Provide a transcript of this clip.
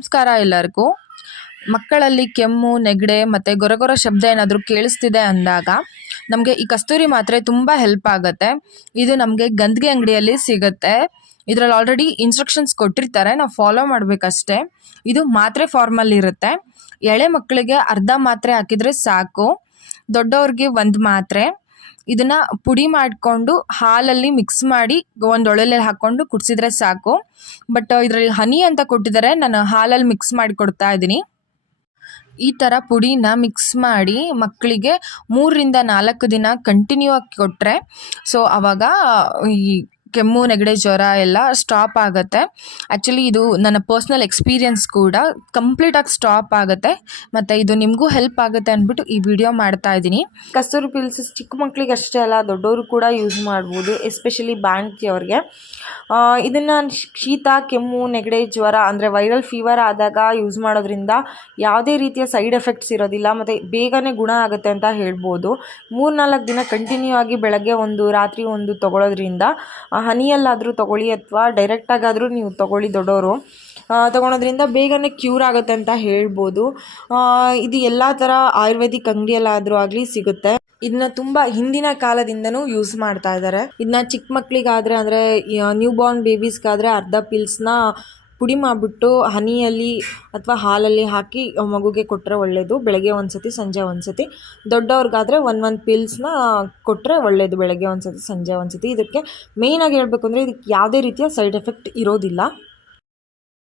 ನಮಸ್ಕಾರ ಎಲ್ಲರಿಗೂ. ಮಕ್ಕಳಲ್ಲಿ ಕೆಮ್ಮು, ನೆಗಡೆ ಮತ್ತು ಗೊರಗೊರ ಶಬ್ದ ಏನಾದರೂ ಕೇಳಿಸ್ತಿದೆ ಅಂದಾಗ ನಮಗೆ ಈ ಕಸ್ತೂರಿ ಮಾತ್ರೆ ತುಂಬ ಹೆಲ್ಪ್ ಆಗುತ್ತೆ. ಇದು ನಮಗೆ ಗಂದಿಗೆ ಅಂಗಡಿಯಲ್ಲಿ ಸಿಗುತ್ತೆ. ಇದರಲ್ಲಿ ಆಲ್ರೆಡಿ ಇನ್ಸ್ಟ್ರಕ್ಷನ್ಸ್ ಕೊಟ್ಟಿರ್ತಾರೆ. ನಾವು ಫಾಲೋ ಮಾಡಬೇಕಷ್ಟೇ. ಇದು ಮಾತ್ರೆ ಫಾರ್ಮಲ್ಲಿ ಇರುತ್ತೆ. ಎಳೆ ಮಕ್ಕಳಿಗೆ ಅರ್ಧ ಮಾತ್ರೆ ಹಾಕಿದರೆ ಸಾಕು. ದೊಡ್ಡವ್ರಿಗೆ ಒಂದು ಮಾತ್ರೆ. ಇದನ್ನ ಪುಡಿ ಮಾಡಿಕೊಂಡು ಹಾಲಲ್ಲಿ ಮಿಕ್ಸ್ ಮಾಡಿ ಒಂದು ಒಳಲಲ್ಲಿ ಹಾಕ್ಕೊಂಡು ಕುಡಿಸಿದ್ರೆ ಸಾಕು. ಬಟ್ ಇದರಲ್ಲಿ ಹನಿ ಅಂತ ಕೊಟ್ಟಿದ್ದಾರೆ, ನಾನು ಹಾಲಲ್ಲಿ ಮಿಕ್ಸ್ ಮಾಡಿ ಕೊಡ್ತಾ ಇದ್ದೀನಿ. ಈ ಥರ ಪುಡಿನ ಮಿಕ್ಸ್ ಮಾಡಿ ಮಕ್ಕಳಿಗೆ ಮೂರರಿಂದ ನಾಲ್ಕು ದಿನ ಕಂಟಿನ್ಯೂ ಆಗಿ ಕೊಟ್ಟರೆ ಸೊ ಅವಾಗ ಈ ಕೆಮ್ಮು, ನೆಗಡೆ, ಜ್ವರ ಎಲ್ಲ ಸ್ಟಾಪ್ ಆಗುತ್ತೆ. ಆ್ಯಕ್ಚುಲಿ ಇದು ನನ್ನ ಪರ್ಸ್ನಲ್ ಎಕ್ಸ್ಪೀರಿಯನ್ಸ್ ಕೂಡ ಕಂಪ್ಲೀಟಾಗಿ ಸ್ಟಾಪ್ ಆಗುತ್ತೆ. ಮತ್ತು ಇದು ನಿಮಗೂ ಹೆಲ್ಪ್ ಆಗುತ್ತೆ ಅಂದ್ಬಿಟ್ಟು ಈ ವಿಡಿಯೋ ಮಾಡ್ತಾ ಇದ್ದೀನಿ. ಕಸ್ತೂರಿ ಪಿಲ್ಸ್ ಚಿಕ್ಕ ಮಕ್ಕಳಿಗೆ ಅಷ್ಟೇ ಅಲ್ಲ, ದೊಡ್ಡವರು ಕೂಡ ಯೂಸ್ ಮಾಡ್ಬೋದು ಎಸ್ಪೆಷಲಿ ಬ್ಯಾಂಕಿಯವ್ರಿಗೆ ಇದನ್ನು ಶೀತ, ಕೆಮ್ಮು, ನೆಗಡೆ, ಜ್ವರ ಅಂದರೆ ವೈರಲ್ ಫೀವರ್ ಆದಾಗ ಯೂಸ್ ಮಾಡೋದ್ರಿಂದ ಯಾವುದೇ ರೀತಿಯ ಸೈಡ್ ಎಫೆಕ್ಟ್ಸ್ ಇರೋದಿಲ್ಲ, ಮತ್ತು ಬೇಗನೆ ಗುಣ ಆಗುತ್ತೆ ಅಂತ ಹೇಳ್ಬೋದು. ಮೂರು ನಾಲ್ಕು ದಿನ ಕಂಟಿನ್ಯೂ ಆಗಿ ಬೆಳಗ್ಗೆ ಒಂದು, ರಾತ್ರಿ ಒಂದು ತೊಗೊಳೋದ್ರಿಂದ ಹನಿಯಲ್ಲಾದರೂ ತೊಗೊಳ್ಳಿ ಅಥವಾ ಡೈರೆಕ್ಟಾಗಾದರೂ ನೀವು ತೊಗೊಳ್ಳಿ ದೊಡ್ಡವರು ತೊಗೊಳೋದ್ರಿಂದ ಬೇಗನೆ ಕ್ಯೂರ್ ಆಗುತ್ತೆ ಅಂತ ಹೇಳ್ಬೋದು. ಇದು ಎಲ್ಲ ಥರ ಆಯುರ್ವೇದಿಕ್ ಅಂಗಡಿಯಲ್ಲಾದರೂ ಆಗಲಿ ಸಿಗುತ್ತೆ. ಇದನ್ನ ತುಂಬ ಹಿಂದಿನ ಕಾಲದಿಂದನೂ ಯೂಸ್ ಮಾಡ್ತಾ ಇದ್ದಾರೆ ಇದನ್ನ ಚಿಕ್ಕ ಮಕ್ಕಳಿಗಾದರೆ ಅಂದರೆ ನ್ಯೂ ಬಾರ್ನ್ ಬೇಬೀಸ್ಗಾದರೆ ಅರ್ಧ ಪಿಲ್ಸ್ನ ಪುಡಿ ಮಾಡಿಬಿಟ್ಟು ಹನಿಯಲ್ಲಿ ಅಥವಾ ಹಾಲಲ್ಲಿ ಹಾಕಿ ಮಗುಗೆ ಕೊಟ್ಟರೆ ಒಳ್ಳೆಯದು ಬೆಳಗ್ಗೆ ಒಂದು ಸತಿ ಸಂಜೆ ಒಂದು ಸತಿ ದೊಡ್ಡವ್ರಿಗಾದರೆ ಒಂದು ಒಂದು ಪಿಲ್ಸ್ನ ಕೊಟ್ಟರೆ ಒಳ್ಳೆಯದು ಬೆಳಗ್ಗೆ ಒಂದು ಸತಿ ಸಂಜೆ ಒಂದು ಸತಿ ಇದಕ್ಕೆ ಮೇಯ್ನಾಗಿ ಹೇಳಬೇಕು ಅಂದರೆ ಇದಕ್ಕೆ ಯಾವುದೇ ರೀತಿಯ ಸೈಡ್ ಎಫೆಕ್ಟ್ ಇರೋದಿಲ್ಲ.